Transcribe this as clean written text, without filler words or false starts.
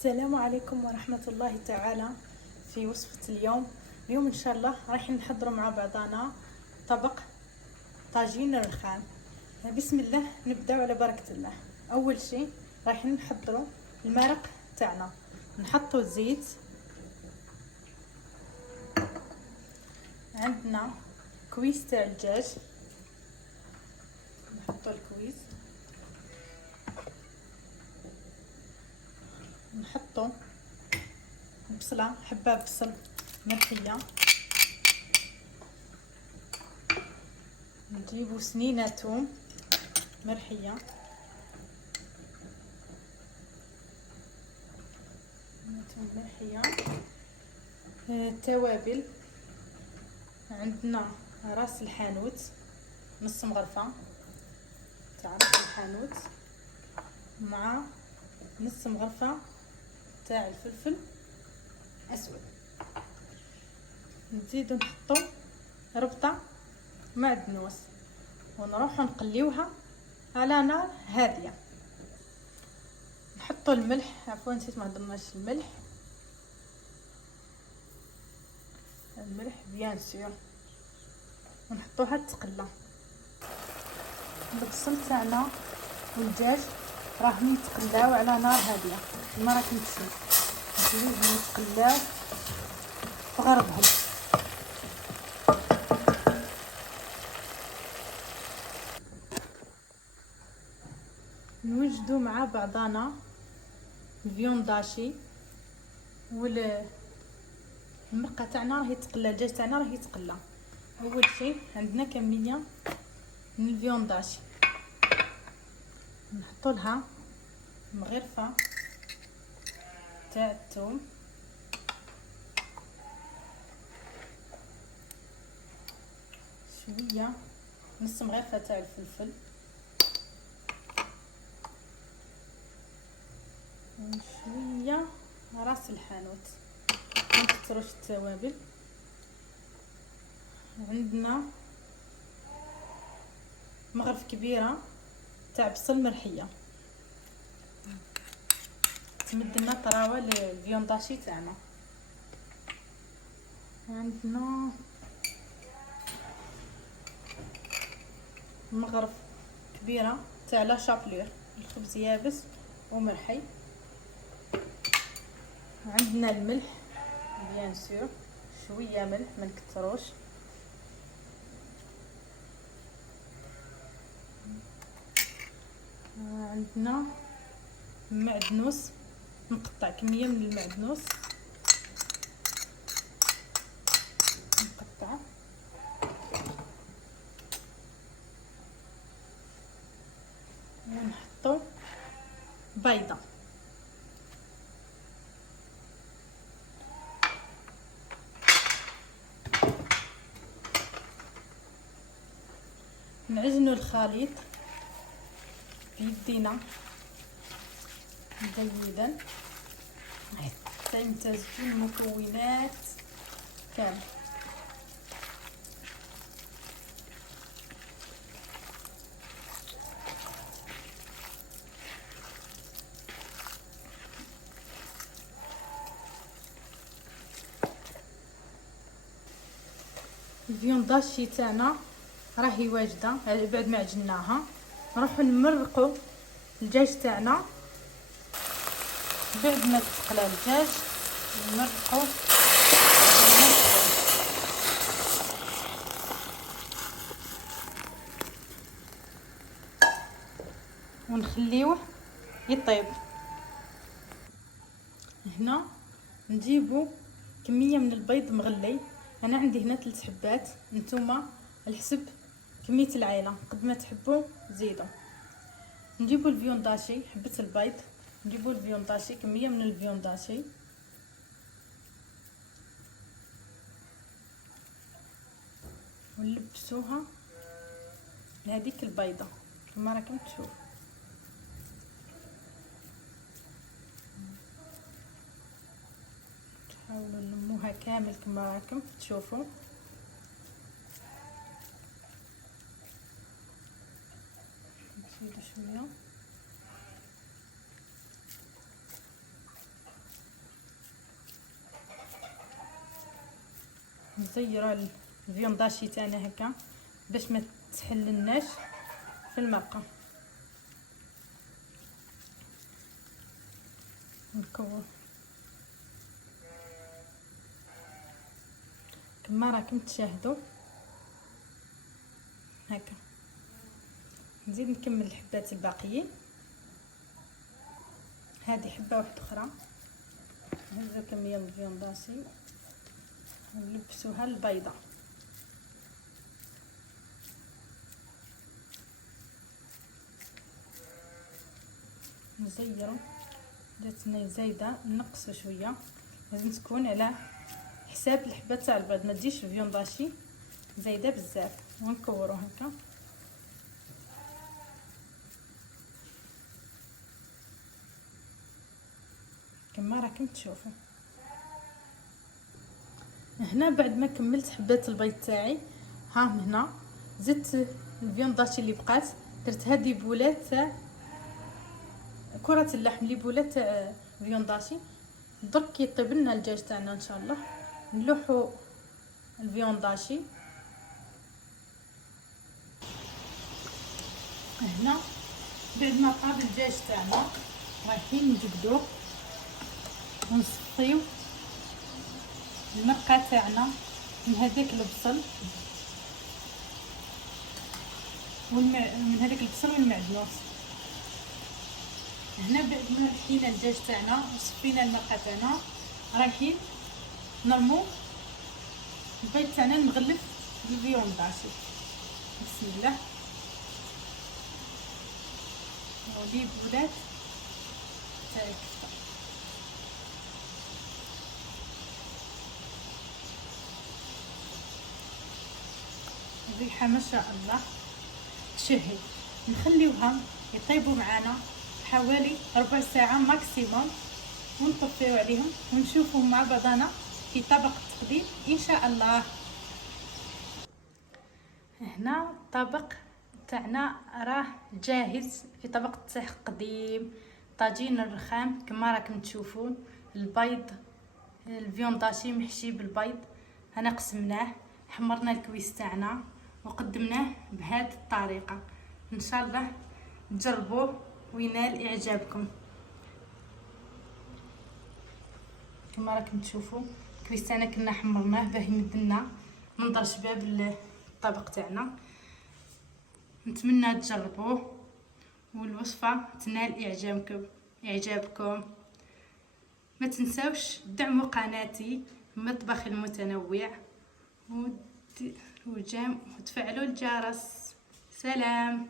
السلام عليكم ورحمة الله تعالى. في وصفة اليوم إن شاء الله رايحين نحضروا مع بعضنا طبق طاجين الرخام. بسم الله، نبداو على بركة الله. أول شيء رايحين نحضروا المرق تاعنا. نحطوا الزيت، عندنا كويس تاع الدجاج، نحطوا الكويس، نحطوا بصلة، حبة بصل مرحية، نجيبوا سنينة توم مرحية، توابل، عندنا راس الحانوت نص مغرفة تاع راس الحانوت مع نص مغرفة تاع الفلفل اسود. نزيدو نحطو ربطة معدنوس ونروحو نقليوها على نار هادية. نحطو الملح، عفوا نسيت ما هضرناش الملح بيان سور، ونحطوها تقلى. البصل تاعنا والدجاج راهم يتقلاو على نار هاديه، ما راكم تشوف نخليوهم يتقلاو في غربهم. نوجدوا مع بعضنا الفيونداشي المرقه تاعنا راهي تقلى، الدجاج تاعنا راهي تقلى. اول شيء عندنا كميه من الفيونداشي، نحطوا لها مغرفه تاع الثوم، شويه نص مغرفه تاع الفلفل، وشويه راس الحانوت. ما نكثروش التوابل. عندنا مغرفه كبيره تاع بصل مرحيه، تمد لنا طراوه للفيونداشي تاعنا. عندنا مغرف كبيره تاع لا شابلور، الخبز يابس ومرحي. عندنا الملح بيان سور، شويه ملح ما نكثروش. عندنا معدنوس نقطع كميه من المعدنوس نقطع، ونحطو بيضه. نعجنوا الخليط بيدينا جيدا حتى يمتزجوا المكونات كامل. الفيونداشي تاعنا راهي واجده بعد ما عجناها. نروحو نمرقو الدجاج تاعنا. بعد ما تقلى الدجاج نمرقو ونخليوه يطيب. هنا نجيبو كميه من البيض مغلي، انا عندي هنا 3 حبات، نتوما على حسب كميه العائله قد ما تحبوا زيدوا. نجيبو الفيونداشي، حبه البيض، نجيبو الفيونداشي كميه من الفيونداشي، ونلبسوها لهذيك البيضه كما راكم تشوفوا. حاولوا نلموها كامل كما راكم تشوفوا. نزيدو شويه نزيروا الفيونداشي تاعنا هكا باش ما تحللناش في الماء. نكور كما راكم تشاهدوا هكا. نزيد نكمل الحبات الباقيين. هذه حبه واحده اخرى. نهزو كميه من الفيونداشي ونلبسوها البيضه. نزيرو جاتنا زايده نقصوا شويه، لازم تكون على حساب الحبه تاع البيض، ما تجيش الفيونداشي زايده بزاف. ونكورو هكا كما راكم تشوفوا. هنا بعد ما كملت حبات البيض تاعي، ها من هنا زدت الفيونداشي اللي بقات، درت هذه بولات تاع كرة اللحم اللي بولات تاع فيونداشي. درك كي يطيب لنا الدجاج تاعنا ان شاء الله نلوحو الفيونداشي. هنا بعد ما طاب الدجاج تاعنا رايحين نجبدوه ونصفيو المرقه تاعنا من هذاك البصل من هذاك البصل والمعدنوس. هنا بعد ما حينا الدجاج تاعنا وصفينا المرقه تاعنا رايحين نرمو البيض تاعنا المغلف بالفيونداشي. بسم الله. ولي بولات تاع الكفته. الريحه ما شاء الله تشهي. نخليوها يطيبوا معنا حوالي ربع ساعه ماكسيموم ونطفيو عليهم ونشوفهم مع بعضنا في طبق التقديم ان شاء الله. هنا الطبق تاعنا راه جاهز في طبق التقديم. طاجين الرخام كما راكم تشوفون، البيض الفيونداشي محشي بالبيض. هنا قسمناه، حمرنا الكويس تاعنا وقدمناه بهذه الطريقه. ان شاء الله تجربوه وينال اعجابكم. كما راكم تشوفوا الكويس تاعنا كنا حمرناه باه يمدلنا منظر شباب الطبق تاعنا. نتمنى تجربوه والوصفه تنال اعجابكم. ما تنساوش دعموا قناتي مطبخ المتنوع وتفعلوا الجرس. سلام.